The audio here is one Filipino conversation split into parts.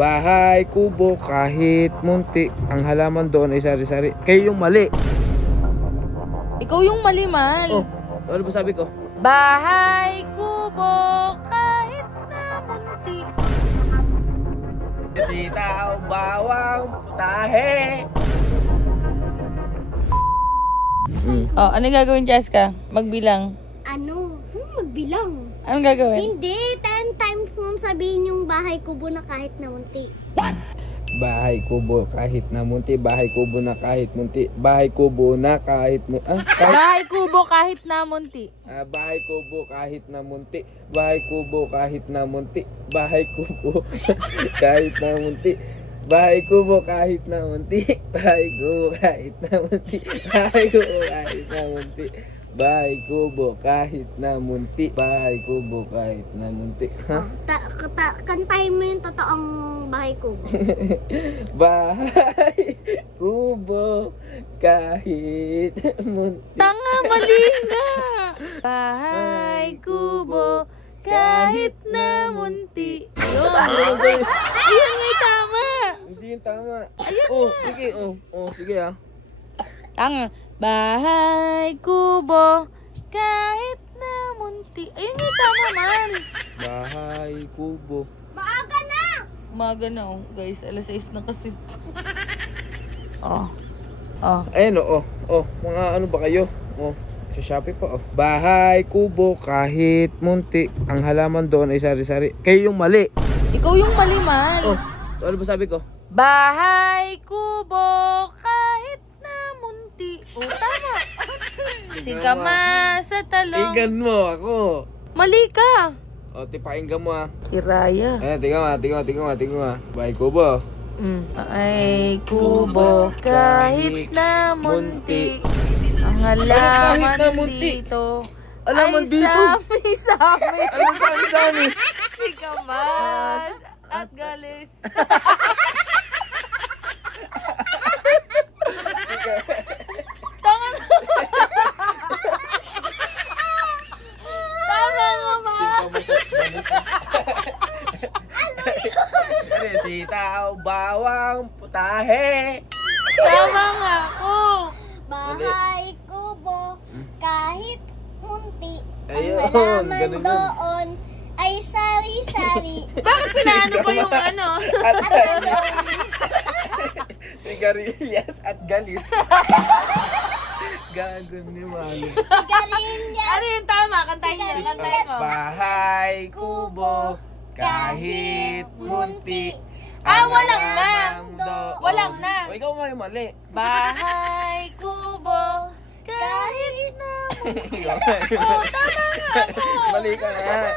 Bahay, kubo, kahit munti. Ang halaman doon ay sari-sari. Kayo yung mali. Ikaw yung mali, Mal. Oh, ano ba sabi ko? Bahay, kubo, kahit na munti. Sitaw, bawang, putahe. Oh, ano gagawin, Jessica? Magbilang. Ano? Magbilang? Anong gagawin? Hindi, 10 times mo sabihin yung bahay kubo na kahit na munti. What? Bahay kubo kahit na munti, bahay kubo na kahit munti, bahay kubo na kahit Bahay kubo kahit na munti. Bahay kubo kahit na munti, bahay kubo kahit na munti, bahay kubo kahit na munti, bahay kubo kahit na munti, bahay kubo kahit na munti, bahay kubo kahit na munti, bahay kubo kahit na munti, bahay kubo kahit na munti. Kantayin mo yung totoong bahay kubo. Bahay kubo kahit munti. Tanga, mali nga. Bahay kubo kahit na munti. Yun. Ayun nga yung tama. Hindi yung tama. Ayun Sige, sige ah. Tanga. Bahay kubo kahit na munti. Ayun nga yung tama, man. Bahay kubo. Maaga na! Umaga na, oh. Guys, alas 6 na kasi. Oh. Ayan mga ano ba kayo? Sa Shopee pa Bahay kubo kahit munti. Ang halaman doon ay sari-sari. Kayo yung mali. Ikaw yung mali, Mal. Ano ba sabi ko? Bahay kubo kahit na munti. Oh, tama. Sigama sa talong. Igan mo ako. Mali ka. Tipakinggan mo Kiraya. Ayan, tingnan mo. Bahay kubo. Ay, kubo kahit na munti. Ang halaman dito. Alaman ay dito? Sami-sami. Ano sami-sami? Sikaman at galis. Tama na. Tama nga, ma. Sitaw, bawang, putahe. Tama nga ako. Bahay kubo kahit munti. Ayun, Ang halaman ganun yun. doon ay sari-sari. Bakit pinaano pa yung ano? Sigarilyas at galis. Gagon ni Mali. Sigarilyas. Ano yung tama? Kantahin niya. Kantahin mo. Bahay kubo kahit munti. Walang na. Walang na. Ikaw nga yung mali. Bahay kubo kahit na munti. Oh, tama nga ako. Mali ka nga.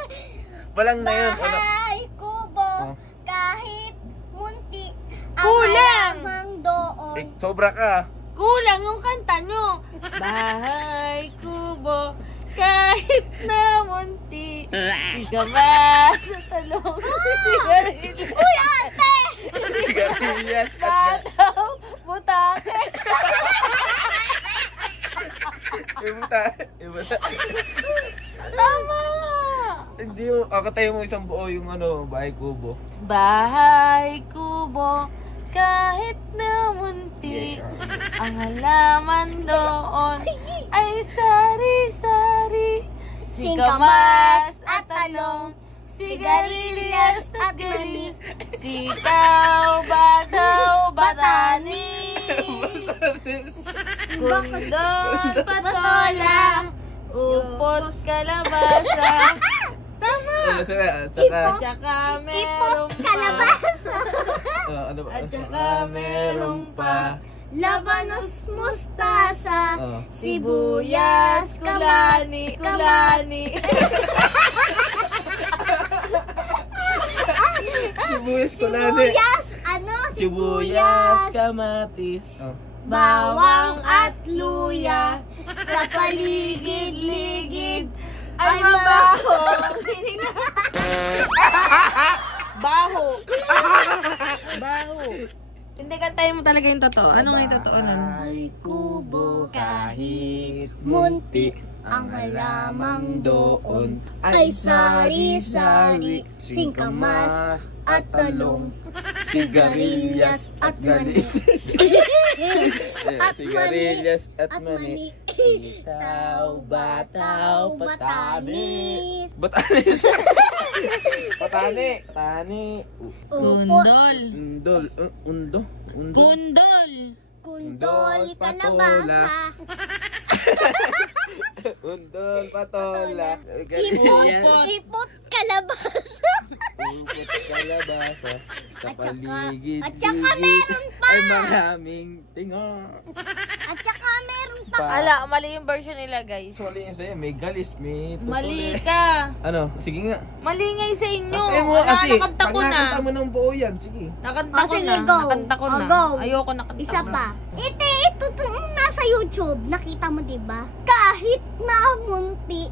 Walang na yun. Bahay kubo kahit munti. Kulang. Ang halamang doon. Sobra ka. Kulang yung kanta nyo. Bahay kubo kahit na munti. Sigama sa talong. Uy, ate! Sigarilyas at Bataw, butake. Ibuta. Tama nga. Hindi yung, kakatayo mo isang buo yung bahay kubo. Bahay kubo kahit na munti. Ang halaman doon ay sari-sari. Singkamas at talong, sigarilyas at galis, sitaw, bataw, batani, kundon, patola, upot, kalabasa. Tama! At saka meron Ipot kalabasa. At saka meron pa Labanos, mustasa, sibuyas, kulani. Sibuyas ko na sibuyas, Sibuyas, kamatis. bawang at luya, sa paligid-ligid ay mabaho. Baho. Hindi, kantahin mo talaga yung totoo. Ano nga yung totoo nun? Bahay kubo kahit munti, ang halamang doon ay sari-sari, singkamas at talong, sigarilyas at mani. At Sigarilyas at mani. mani. Sitaw, bataw, patanis. Batanis. Batanis. Patani. Patani. Kundol. Undol. Undo. Undo. Kundol. Kundol, kalabasa. Undol, patola. Ipot. Ipot, kalabasa. Ipot, kalabasa. Sa paligid. At saka meron pa. Ay maraming tinga. At saka meron pa. Ala, mali yung version nila, guys. Mali yun sa'yo. May galis, may tutuli. Mali ka. Ano? Sige nga. Mali nga yung sa inyo. Ay mo Ala, kasi. nakanta ko Pag na. nakanta mo ng buo yan, sige. Nakanta O, ko sige, na. go. Nakanta ko O, na. go. Ayoko nakanta Isa ko pa. na. Ito nasa YouTube. Nakita mo, diba? Kahit na munti.